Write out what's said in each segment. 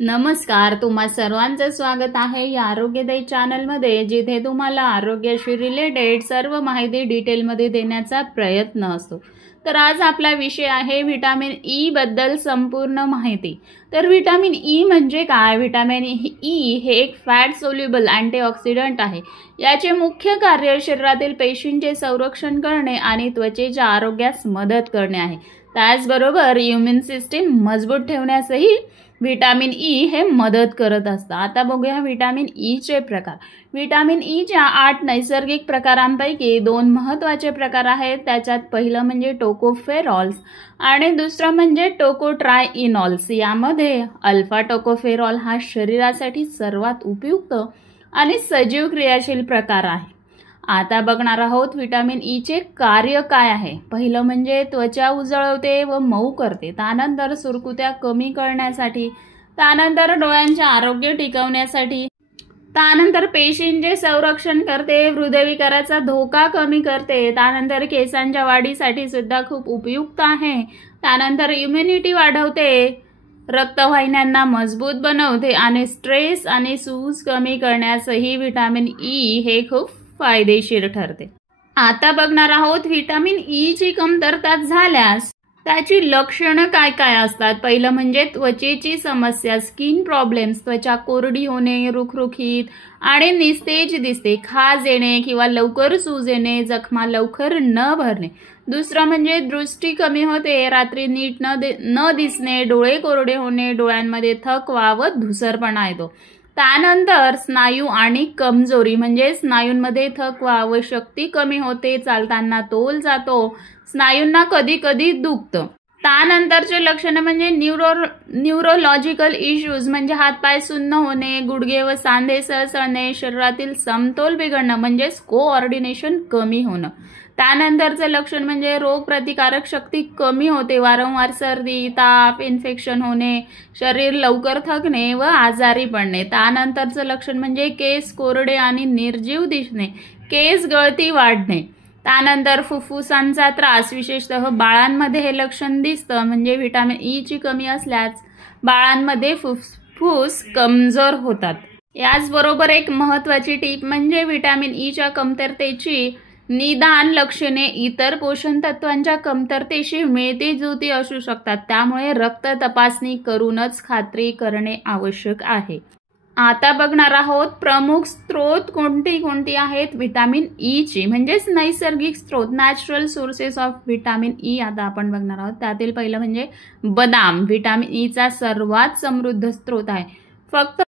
नमस्कार, तुम्हा सर्वांचं स्वागत आहे या आरोग्यदायी चॅनलमध्ये, जिथे तुम्हाला आरोग्याशी रिलेटेड सर्व माहिती डिटेलमध्ये देण्याचा प्रयत्न असतो। तर आज आपला विषय आहे व्हिटॅमिन ई बद्दल संपूर्ण माहिती। तर व्हिटॅमिन ई म्हणजे काय? व्हिटॅमिन ई हे एक फॅट सोल्युबल अँटीऑक्सिडंट आहे। याचे मुख्य कार्य शरीरातील पेशींचे संरक्षण करणे आणि त्वचेच्या आरोग्यास मदत करणे आहे। त्याचबरोबर इम्युन सिस्टीम मजबूत ठेवण्यासही व्हिटॅमिन ई हे मदत करत असतं। आता बघूया व्हिटॅमिन ई चे प्रकार। व्हिटॅमिन ई च्या 8 नैसर्गिक प्रकारांपैकी 2 महत्त्वाचे प्रकार आहेत। त्याच्यात पहिलं म्हणजे टोकोफेरॉल्स आणि दुसरं म्हणजे टोकोट्रायइनॉल्स। यामध्ये अल्फा टोकोफेरॉल हा शरीरासाठी सर्वात उपयुक्त आणि सजीव क्रियाशील प्रकार आहे। आता बघणार आहोत व्हिटॅमिन ई चे कार्य काय आहे। पहिलं म्हणजे त्वचा उजळवते व मऊ करते, त्यानंतर सुरकुत्या कमी करण्यासाठी, त्यानंतर डोळ्यांचे आरोग्य टिकवण्यासाठी, त्यानंतर पेशींचे संरक्षण करते, हृदयविकाराचा धोका कमी करते, त्यानंतर केसांच्या वाढीसाठी सुद्धा खूप उपयुक्त आहे, त्यानंतर इम्युनिटी वाढवते, रक्तवाहिन्यांना मजबूत बनवते आणि स्ट्रेस आणि सूज कमी करण्यासही व्हिटॅमिन ई हे खूप फायदेशीर ठरते। आता बघणार आहोत व्हिटॅमिन ई ची कमतरता झाल्यास त्याची लक्षणं काय काय असतात। पहिलं म्हणजे त्वचेची समस्या, स्किन प्रॉब्लेम्स, त्वचा कोरडी होणे, रुखरुखीत आणि निस्तेज दिसते, खाज येणे किंवा लवकर सूज येणे, जखमा लवकर न भरणे। दुसरं म्हणजे दृष्टी कमी होते, रात्री नीट न दिसणे, डोळे कोरडे होणे, डोळ्यांमध्ये थकवा व धुसरपणा येतो। त्यानंतर स्नायू आणि कमजोरी म्हणजे स्नायूंमध्ये थकवा व शक्ती कमी होते, चालताना तोल जातो, स्नायूंना कधी कधी दुखतं। त्यानंतरचे लक्षण म्हणजे न्यूरोलॉजिकल इश्यूज म्हणजे हातपाय सुन्न होणे, गुडघे व सांधे सळसळणे, शरीरातील समतोल बिघडणं म्हणजे कोऑर्डिनेशन कमी होणं। त्यानंतरचे लक्षण म्हणजे रोगप्रतिकारक शक्ती कमी होते, वारंवार सर्दी, ताप, इन्फेक्शन होणे, शरीर लवकर थकणे व आजारी पडणे। त्यानंतरचं लक्षण म्हणजे केस कोरडे आणि निर्जीव दिसणे, केस गळती वाढणे। त्यानंतर फुफ्फुसांचा त्रास, विशेषतः बाळांमध्ये हे लक्षण दिसतं, म्हणजे व्हिटॅमिन ई ची कमी असल्यास बाळांमध्ये फुफ्फुस कमजोर होतात। याचबरोबर एक महत्त्वाची टीप म्हणजे व्हिटॅमिन ई च्या कमतरतेची निदान लक्षणे इतर पोषण तत्वांच्या कमतरतेशी मिळती जुळती असू शकतात, त्यामुळे रक्त तपासणी करूनच खात्री करणे आवश्यक आहे। आता बघणार आहोत प्रमुख स्रोत कोणती आहेत व्हिटॅमिन ई ची, म्हणजेच नैसर्गिक स्रोत, natural sources of vitamin E. आता आपण बघणार आहोत त्यातील पहिलं म्हणजे बदाम। व्हिटॅमिन ई चा सर्वात समृद्ध स्रोत आहे। फक्त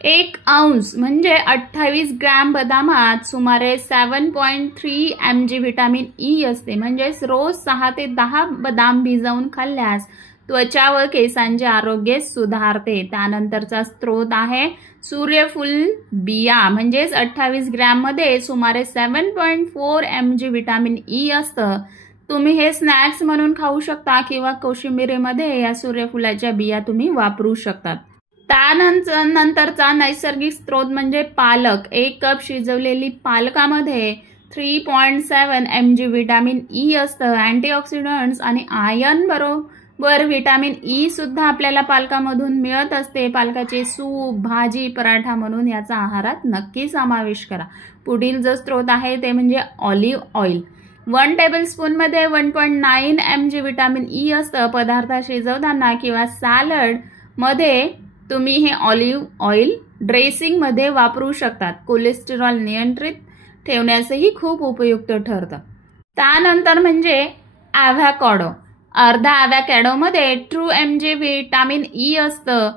1 अंश म्हणजे 28 ग्रॅम बदामात सुमारे 7.3 mg व्हिटॅमिन ई असते। म्हणजेच रोज 6 ते 10 बदाम भिजवून खाल्ल्यास त्वचा व केसांचे आरोग्य सुधारते। त्यानंतरचा स्रोत आहे सूर्यफूल बिया, म्हणजेच 28 ग्रॅम मध्ये सुमारे 7.4 mg व्हिटॅमिन ई असतं। तुम्ही हे स्नॅक्स म्हणून खाऊ शकता किंवा कोशिंबिरीमध्ये या सूर्यफुलाच्या बिया तुम्ही वापरू शकता। त्यानंतरचा नैसर्गिक स्रोत म्हणजे पालक। 1 कप शिजवलेली पालकामध्ये 3.7 mg व्हिटॅमिन ई असतं। अँटीऑक्सिडंट्स आणि आयर्न बरोबर व्हिटॅमिन ई सुद्धा आपल्याला पालकामधून मिळत असते। पालकाचे सूप, भाजी, पराठा म्हणून याचा आहारात नक्की समावेश करा। पुढील जो स्रोत आहे ते म्हणजे ऑलिव्ह ऑइल। 1 टेबलस्पून मध्ये 1.9 mg व्हिटॅमिन ई असतं। पदार्थ शिजवताना किंवा सॅलड मध्ये तुम्ही हे ऑलिव्ह ऑइल ड्रेसिंग मध्ये वापरू शकतात। कोलेस्टेरॉल नियंत्रित ठेवण्यासही खूप उपयुक्त ठरतं। त्यानंतर म्हणजे ॲव्होकॅडो। अर्धा ॲव्होकॅडो मध्ये 2 mg व्हिटॅमिन ई असतं।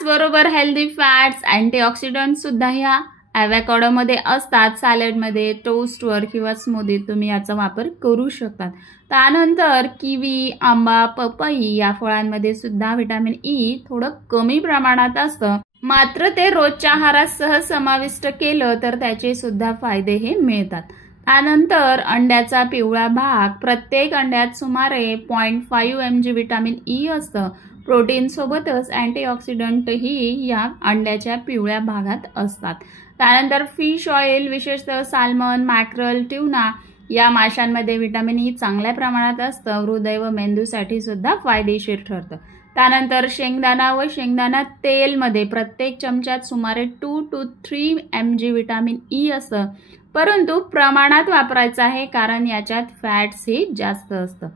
बरोबर हेल्दी फॅट्स, अँटीऑक्सिडंट्स सुद्धा ह्या ॲव्होकॅडो मध्ये असतात। सॅलडमध्ये, टोस्टवर किंवा स्मूदीत तुम्ही याचा वापर करू शकतात। त्यानंतर किवी, आंबा, पपई या फळांमध्ये सुद्धा व्हिटॅमिन ई थोडं कमी प्रमाणात असतं, मात्र ते रोजच्या आहारात सहज समाविष्ट केलं तर त्याचे सुद्धा फायदे हे मिळतात। त्यानंतर अंड्याचा पिवळा भाग, प्रत्येक अंड्यात सुमारे 0.5 mg व्हिटॅमिन ई असतं। प्रोटीन सोबतच अँटीऑक्सिडंटही या अंड्याच्या पिवळ्या भागात असतात। त्यानंतर फिश ऑइल, विशेषतः साल्मन, मॅक्रल, ट्यूना या माशांमध्ये व्हिटॅमिन ई चांगल्या प्रमाणात असतं। हृदय व मेंदूसाठी सुद्धा फायदेशीर ठरतं। त्यानंतर शेंगदाणा व शेंगदाणा तेलमध्ये प्रत्येक चमच्यात सुमारे 2 to 3 mg विटॅमिन ई असतं, परंतु प्रमाणात वापरायचं आहे कारण याच्यात फॅट्सही जास्त असतं.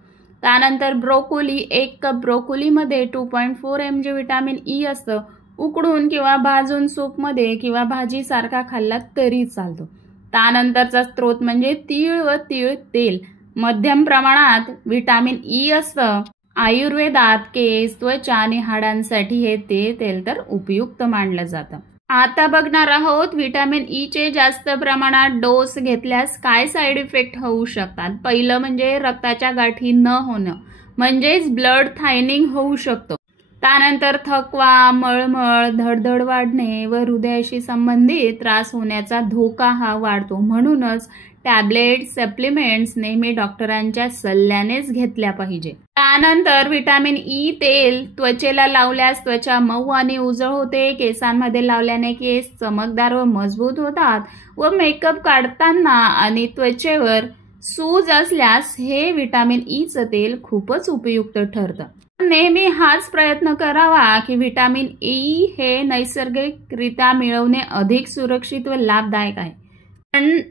त्यानंतर ब्रोकोली, 1 कप ब्रोकोलीमध्ये 2.4 mg विटॅमिन ई असतं. उकडून किंवा भाजून सूपमध्ये किंवा भाजीसारखा खाल्ला तरी चालतो. त्यानंतरचा स्रोत म्हणजे तीळ व तीळ तेल, मध्यम प्रमाणात विटॅमिन ई असतं. आयुर्वेदात केस, त्वचा आणि हाडांसाठी हे तेल तर उपयुक्त मानलं जातं. आता बघणार आहोत विटॅमिन ई चे जास्त प्रमाणात डोस घेतल्यास काय साईड इफेक्ट होऊ शकतात. पहिलं म्हणजे रक्ताच्या गाठी न होणं, म्हणजेच ब्लड थायनिंग होऊ शकतो. त्यानंतर थकवा, मळमळ, धडधड वाढणे व हृदयाशी संबंधित त्रास होण्याचा धोका हा वाढतो. म्हणूनच टॅबलेट, सप्लिमेंट्स नेहमी डॉक्टरांच्या सल्ल्यानेच घेतल्या पाहिजे. त्यानंतर विटॅमिन ई तेल त्वचेला लावल्यास त्वचा मऊ आणि उजळ होते. केसांमध्ये लावल्याने केस चमकदार व मजबूत होतात व मेकअप काढताना आणि त्वचेवर सूज असल्यास हे विटॅमिन ईचं तेल खूपच उपयुक्त ठरतं. नेहमी हाच प्रयत्न करावा की विटॅमिन ई हे नैसर्गिकरित्या मिळवणे अधिक सुरक्षित व लाभदायक आहे.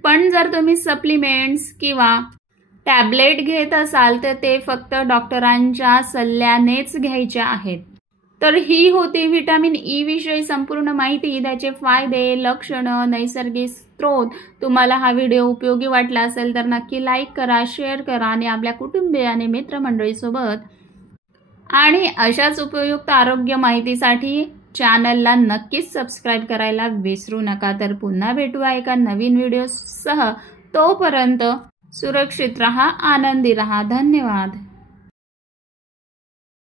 पण जर तुम्ही सप्लिमेंट्स किंवा टॅबलेट घेत असाल तर ते फक्त डॉक्टरांच्या सल्ल्यानेच घ्यायचे आहेत. तर ही होती विटॅमिन ई विषयी संपूर्ण माहिती, त्याचे फायदे, लक्षणं, नैसर्गिक स्रोत. तुम्हाला हा व्हिडिओ उपयोगी वाटला असेल तर नक्की लाईक करा, शेअर करा आणि आपल्या कुटुंबीय आणि मित्रमंडळीसोबत आणि अशाच उपयुक्त आरोग्य माहितीसाठी चॅनलला नक्कीच सबस्क्राईब करायला विसरू नका. तर पुन्हा भेटूया एका नवीन व्हिडिओसह. तोपर्यंत सुरक्षित रहा, आनंदी रहा. धन्यवाद.